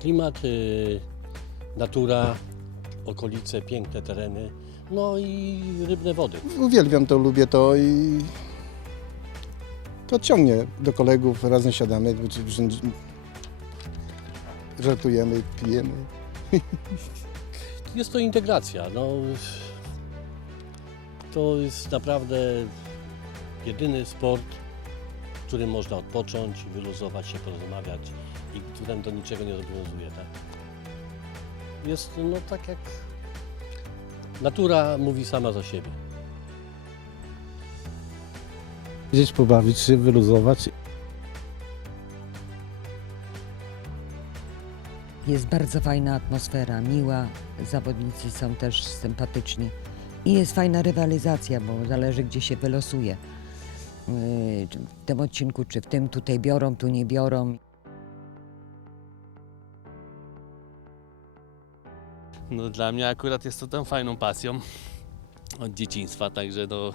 Klimat, y, natura, okolice, piękne tereny, no i rybne wody. Uwielbiam to, lubię to i to ciągnie do kolegów, razem siadamy, żartujemy, pijemy. Jest to integracja. No, to jest naprawdę jedyny sport, w którym można odpocząć, wyluzować się, porozmawiać i którym do niczego nie zobowiązuje. Tak? Jest no tak jak natura mówi sama za siebie. Gdzieś pobawić się, wyluzować. Jest bardzo fajna atmosfera, miła, zawodnicy są też sympatyczni i jest fajna rywalizacja, bo zależy gdzie się wylosuje. Yy, czy W tym odcinku, czy w tym tutaj biorą, tu nie biorą. No dla mnie akurat jest to tą fajną pasją od dzieciństwa, także no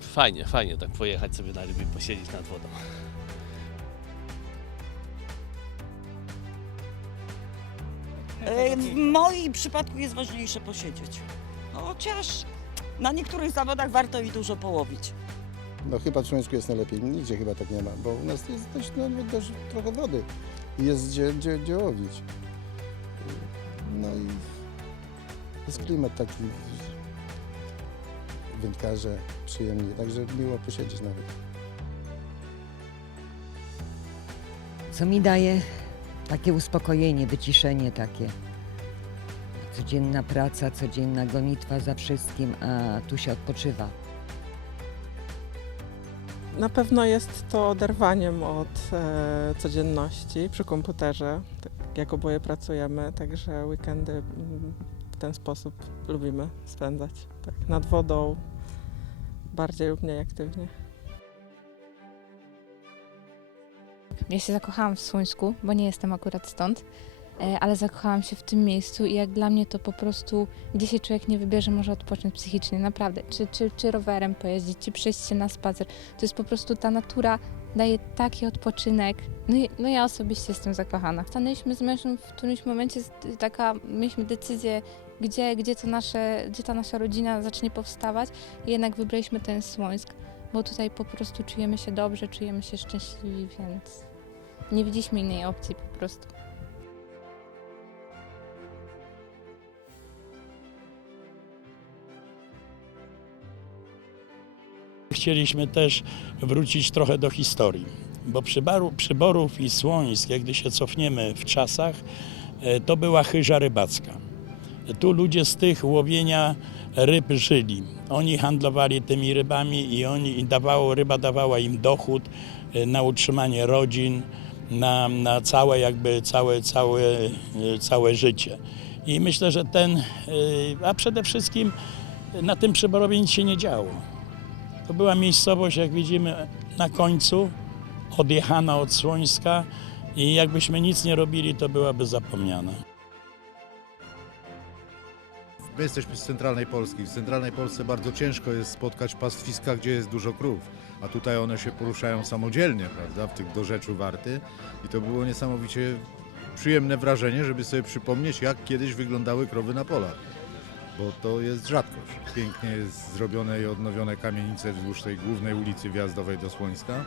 fajnie, fajnie tak pojechać sobie na ryby i posiedzieć nad wodą. E, W moim przypadku jest ważniejsze posiedzieć. Chociaż na niektórych zawodach warto i dużo połowić. No chyba w Słońsku jest najlepiej, nigdzie chyba tak nie ma, bo u nas jest dość, no, dość trochę wody i jest gdzie, gdzie, gdzie łowić. No i jest klimat taki wędkarze, przyjemnie, także miło posiedzieć nawet. Co mi daje takie uspokojenie, wyciszenie takie. Codzienna praca, codzienna gonitwa za wszystkim, a tu się odpoczywa. Na pewno jest to oderwaniem od e, codzienności przy komputerze, jak oboje pracujemy, także weekendy mm, w ten sposób lubimy spędzać. Tak, nad wodą, bardziej lub mniej aktywnie. Ja się zakochałam w Słońsku, bo nie jestem akurat stąd, e, ale zakochałam się w tym miejscu i jak dla mnie to po prostu, gdzie się człowiek nie wybierze, może odpocząć psychicznie, naprawdę. Czy, czy, czy rowerem pojeździć, czy przejść się na spacer. To jest po prostu ta natura daje taki odpoczynek. No, no ja osobiście jestem zakochana. Stanęliśmy z mężem w którymś momencie, taka, mieliśmy decyzję, gdzie, gdzie, to nasze, gdzie ta nasza rodzina zacznie powstawać i jednak wybraliśmy ten Słońsk, bo tutaj po prostu czujemy się dobrze, czujemy się szczęśliwi, więc nie widzieliśmy innej opcji po prostu. Chcieliśmy też wrócić trochę do historii, bo przybaru, przyborów i słońsk, jak gdy się cofniemy w czasach, e, to była chyża rybacka. Tu ludzie z tych łowienia ryb żyli. Oni handlowali tymi rybami i oni i dawało, ryba dawała im dochód e, na utrzymanie rodzin, na, na całe jakby całe, całe, e, całe życie. I myślę, że ten, a przede wszystkim na tym przyborowie nic się nie działo. To była miejscowość, jak widzimy, na końcu, odjechana od Słońska i jakbyśmy nic nie robili, to byłaby zapomniana. My jesteśmy z centralnej Polski. W centralnej Polsce bardzo ciężko jest spotkać pastwiska, gdzie jest dużo krów, a tutaj one się poruszają samodzielnie, prawda, w tych dorzeczu warty i to było niesamowicie przyjemne wrażenie, żeby sobie przypomnieć, jak kiedyś wyglądały krowy na polach, bo to jest rzadkość. Pięknie jest zrobione i odnowione kamienice wzdłuż tej głównej ulicy wjazdowej do Słońska.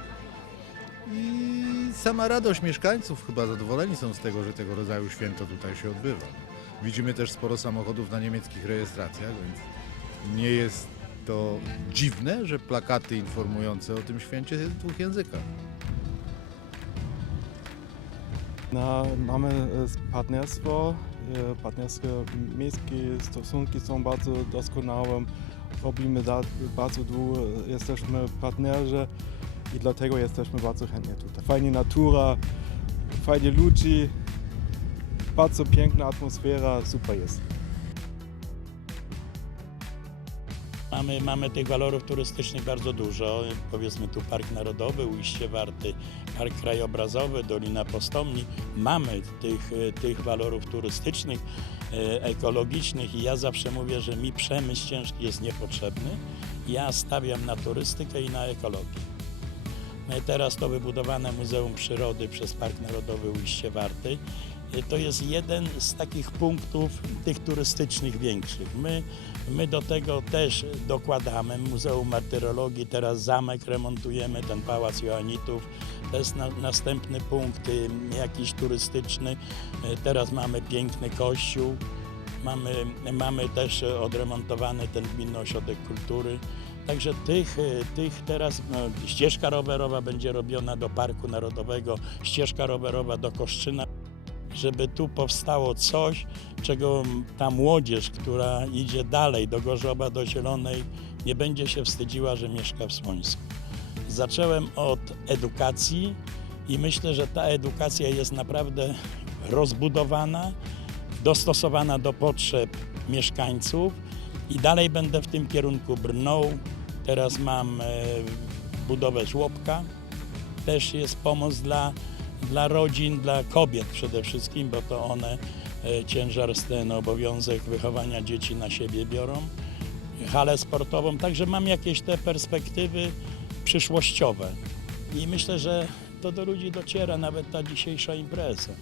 I sama radość mieszkańców chyba zadowoleni są z tego, że tego rodzaju święto tutaj się odbywa. Widzimy też sporo samochodów na niemieckich rejestracjach, więc nie jest to dziwne, że plakaty informujące o tym święcie w dwóch językach. Na, mamy e, partnerstwo, partnerskie miejskie stosunki są bardzo doskonałe. Robimy bardzo długo, jesteśmy partnerzy i dlatego jesteśmy bardzo chętnie tutaj. Fajna natura, fajni ludzie, bardzo piękna atmosfera, super jest. Mamy, mamy tych walorów turystycznych bardzo dużo. Powiedzmy tu Park Narodowy, Ujście Warty, Park Krajobrazowy, Dolina Postomni. Mamy tych, tych walorów turystycznych, e, ekologicznych i ja zawsze mówię, że mi przemysł ciężki jest niepotrzebny. Ja stawiam na turystykę i na ekologię. No teraz to wybudowane Muzeum Przyrody przez Park Narodowy Ujście Warty to jest jeden z takich punktów tych turystycznych większych. My, my do tego też dokładamy. Muzeum Martyrologii, teraz zamek remontujemy, ten Pałac Joannitów. To jest na, następny punkt y, jakiś turystyczny. Y, Teraz mamy piękny kościół. Mamy, mamy też odremontowany ten Gminny Ośrodek Kultury. Także tych, y, tych teraz no, ścieżka rowerowa będzie robiona do Parku Narodowego, ścieżka rowerowa do Koszczyna, żeby tu powstało coś, czego ta młodzież, która idzie dalej do Gorzowa, do Zielonej, nie będzie się wstydziła, że mieszka w Słońsku. Zacząłem od edukacji i myślę, że ta edukacja jest naprawdę rozbudowana, dostosowana do potrzeb mieszkańców i dalej będę w tym kierunku brnął. Teraz mam e, budowę żłobka. Też jest pomoc dla, dla rodzin, dla kobiet przede wszystkim, bo to one e, ciężar, ten obowiązek wychowania dzieci na siebie biorą. Halę sportową, także mam jakieś te perspektywy przyszłościowe. I myślę, że to do ludzi dociera nawet ta dzisiejsza impreza.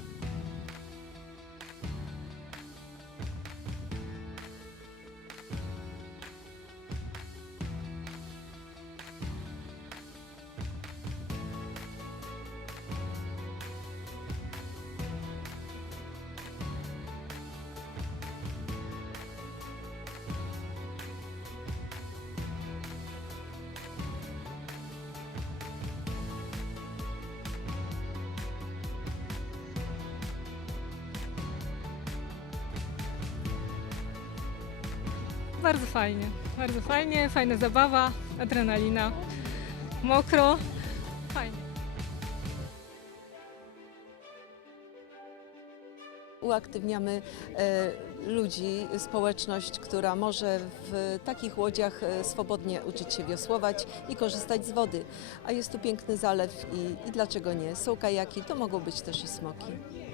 Bardzo fajnie, bardzo fajnie, fajna zabawa, adrenalina, mokro, fajnie. Uaktywniamy e, ludzi, społeczność, która może w takich łodziach e, swobodnie uczyć się wiosłować i korzystać z wody. A jest tu piękny zalew i, i dlaczego nie? Są kajaki, to mogą być też i smoki.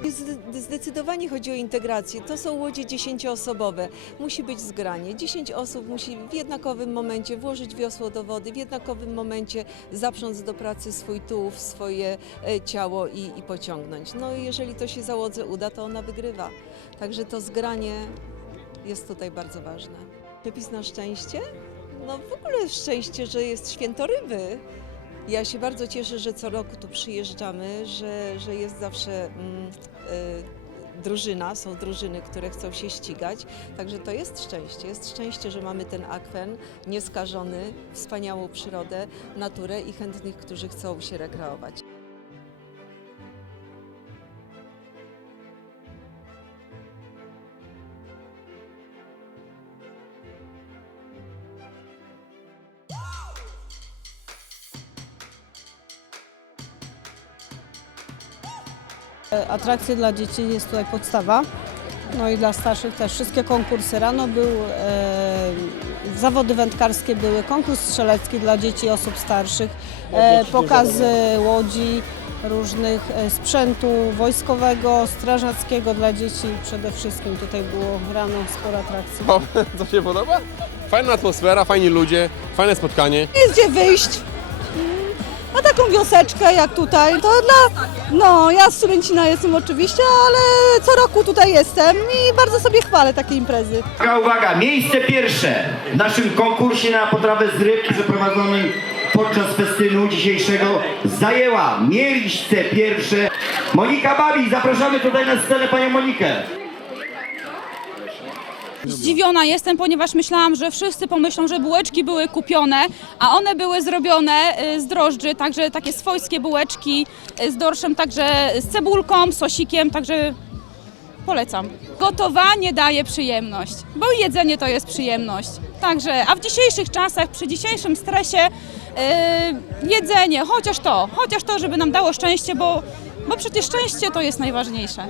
Zde- Zdecydowanie chodzi o integrację. To są łodzie dziesięcioosobowe. Musi być zgranie. 10 osób musi w jednakowym momencie włożyć wiosło do wody, w jednakowym momencie zaprząc do pracy swój tułów, swoje e, ciało i, i pociągnąć. No i jeżeli to się załodze uda, to ona wygrywa. Także to zgranie jest tutaj bardzo ważne. Przepis na szczęście? No w ogóle szczęście, że jest święto ryby. Ja się bardzo cieszę, że co roku tu przyjeżdżamy, że, że jest zawsze mm, y, drużyna, są drużyny, które chcą się ścigać. Także to jest szczęście. Jest szczęście, że mamy ten akwen nieskażony, wspaniałą przyrodę, naturę i chętnych, którzy chcą się rekreować. Atrakcje dla dzieci jest tutaj podstawa. No i dla starszych też. Wszystkie konkursy. Rano był e, zawody wędkarskie były, konkurs strzelecki dla dzieci i osób starszych, e, pokazy łodzi, różnych e, sprzętu wojskowego, strażackiego dla dzieci. Przede wszystkim tutaj było rano sporo atrakcji. Co się podoba? Fajna atmosfera, fajni ludzie, fajne spotkanie. Jest gdzie wyjść. Taką wioseczkę jak tutaj, to dla... No, ja z jestem oczywiście, ale co roku tutaj jestem i bardzo sobie chwalę takie imprezy. Uwaga, uwaga, miejsce pierwsze w naszym konkursie na potrawę z ryb przeprowadzonym podczas festynu dzisiejszego zajęła miejsce pierwsze Monika Babi. Zapraszamy tutaj na scenę panią Monikę. Zdziwiona jestem, ponieważ myślałam, że wszyscy pomyślą, że bułeczki były kupione, a one były zrobione y, z drożdży, także takie swojskie bułeczki y, z dorszem, także z cebulką, sosikiem, także polecam. Gotowanie daje przyjemność, bo jedzenie to jest przyjemność. Także, a w dzisiejszych czasach, przy dzisiejszym stresie, y, jedzenie, chociaż to, chociaż to, żeby nam dało szczęście, bo, bo przecież szczęście to jest najważniejsze.